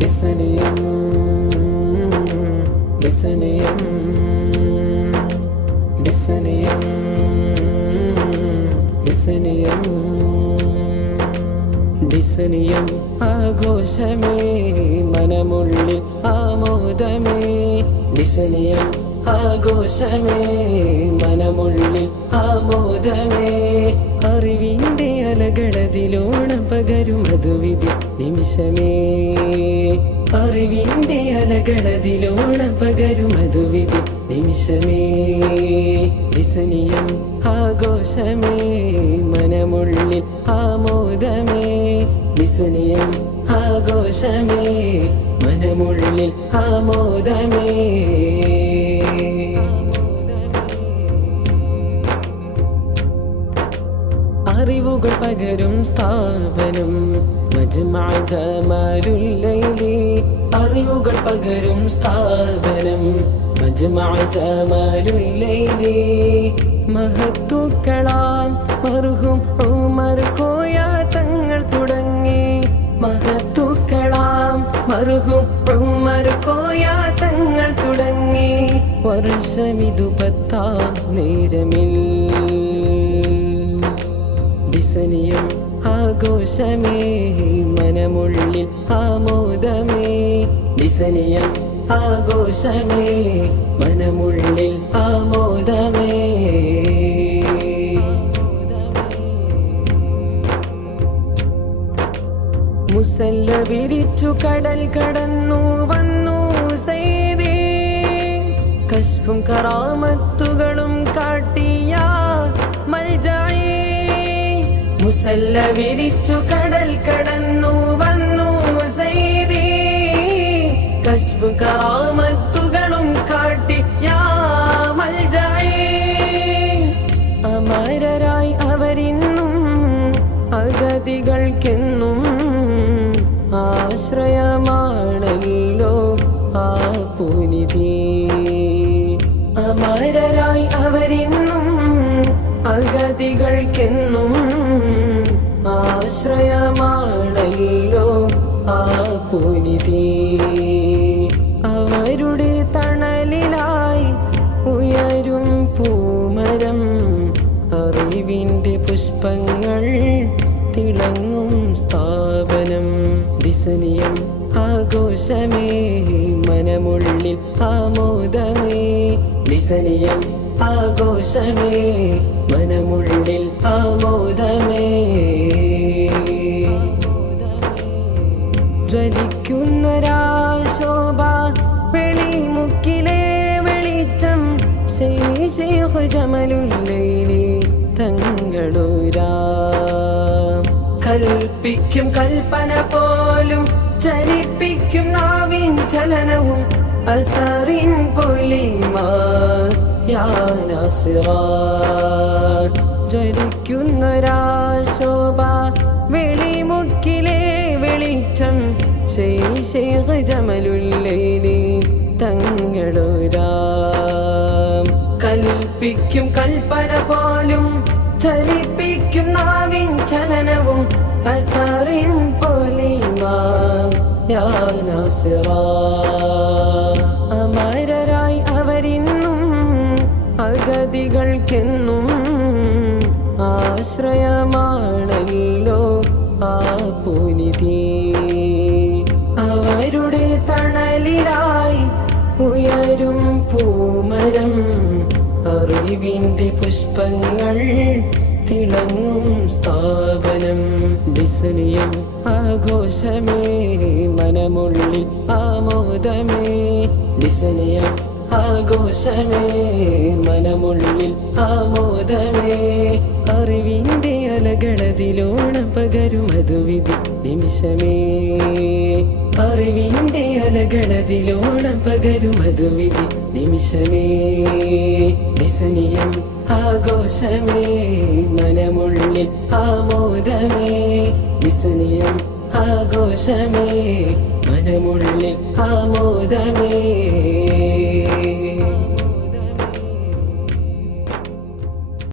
ഡിസനിയം ഡിസനിയം ഡിസനിയം ഡിസനിയം ഡിസനിയം ആഘോഷമേ മനമുള്ളിൽ ആമോദമേ ഡിസനിയം ആഘോഷമേ മനമുള്ളിൽ ആമോദമേ അറിവിന്റെ അലകടതിലോണം പകരും മധുവിധി നിമിഷമേ അറിവിന്റെ അലകടതിലോണം പകരും മധുവിധി നിമിഷമേ ഡിസനിയം ആഘോഷമേ മനമുള്ളിൽ ആമോദമേ ഡിസനിയം ആഘോഷമേ മനമുള്ളിൽ ആമോദമേ അറിവുകൾ പകരും സ്ഥാപനം മജ്മഅ ജമാലുൽ ലൈലി അറിവുകൾ പകരും സ്ഥാപനം മജ്മഅ ജമാലുൽ ലൈലി മഹത്തുക്കളാം മർഹൂം ഉമർ കോയ തങ്ങൾ തുടങ്ങി മഹത്തുക്കളാം മർഹൂം ഉമർ കോയ തങ്ങൾ തുടങ്ങി വർഷമിതു 10 നേരമിൽ ഡിസനിയം ആഘോഷമേ മനമുള്ളിൽ ആമോദമേ ഡിസനിയം ആഘോഷമേ മനമുള്ളിൽ ആമോദമേ മുസല്ല വിരിച്ചു കടൽ കടന്നു വന്നു സൈദി കശ്ഫും കറാമത്തുകളും കാട്ടിയ മൽജഈ മുസല്ല വിരിച്ചു കടൽ കടന്നു വന്നു സൈദി കശ്ഫ് കറാമത്തുകളും കാട്ടി യാ മൽജഈ അമരരായി അവരിന്നും അഗതികൾക്കെന്നും ആശ്രയമാണല്ലോ ആ പുനിധി അമരരായി അവരിന്നും അഗതികൾക്കെന്നും ആശ്രയമാണല്ലോ ആ പുനിധി അവരുടെ തണലിലായി ഉയരും പൂമരം അറിവിന്റെ പുഷ്പങ്ങൾ തിളങ്ങും സ്ഥാപനം ഡിസനിയം ആഘോഷമേ മനമുള്ളിൽ ആമോദമേ ഡിസനിയം ആഘോഷമേ മനമുള്ളിൽ ആമോദമേ ജ്വലിക്കുന്നൊരാശോഭ വെളിമുക്കിലെ വെളിച്ചം ശൈഖ് ജമലുൽ ലൈലി തങ്ങളൂരാം കൽപ്പിക്കും കൽപ്പന പോലും ചലിപ്പിക്കും നാവിൻ ചലനവും അസറിൻ പൊലിമ യാ നാസിറാ ജ്വലിക്കുന്നൊരാശോഭ വെളിമുക്കിലെ വെളിച്ചം ശൈഖ് ജമലുൽ ലൈലി തങ്ങളൂരാം കൽപ്പിക്കും കൽപ്പന പോലും ചലിപ്പിക്കും നാവിൻ ചലനവും അസറിൻ പൊലിമ യാ നാസിറാ അമരരായി അവരിന്നും അഗതികൾക്കെന്നും ആശ്രയമാണല്ലോ ആ പുനിധി അവരുടെ തണലിലായി ഉയരും പൂമരം അറിവിന്റെ പുഷ്പങ്ങൾ തിളങ്ങും സ്ഥാപനം ഡിസനിയം ആഘോഷമേ മനമുള്ളിൽ ആമോദമേ ഡിസനിയം ആഘോഷമേ മനമുള്ളിൽ ആമോദമേ അറിവിന്റെ അലകളതിലോണം പകരും മധുവിധി നിമിഷമേ അറിവിന്റെ അലകളതിലോണം പകരും മധുവിധി നിമിഷമേ ഡിസനിയം ആഘോഷമേ മനമുള്ളിൽ ആമോദമേ ഡിസനിയം ആഘോഷമേ മനമുള്ളിൽ ആമോദമേ